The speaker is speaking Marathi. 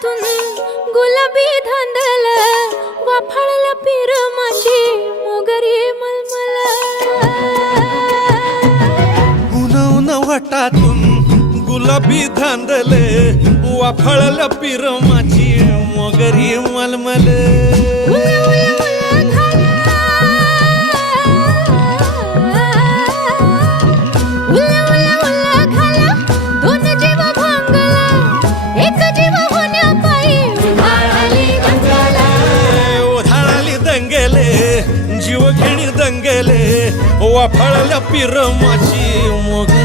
वटातून गुलाबी धांदल वाफाळला पिरमाची मोगरी मलमल उन उन वटातून गुलाबी धांदले वाफळल पिरमाची मोगरी मलमल जीव घेणी दंगेले वाफळल्या पिरमाची मोगरी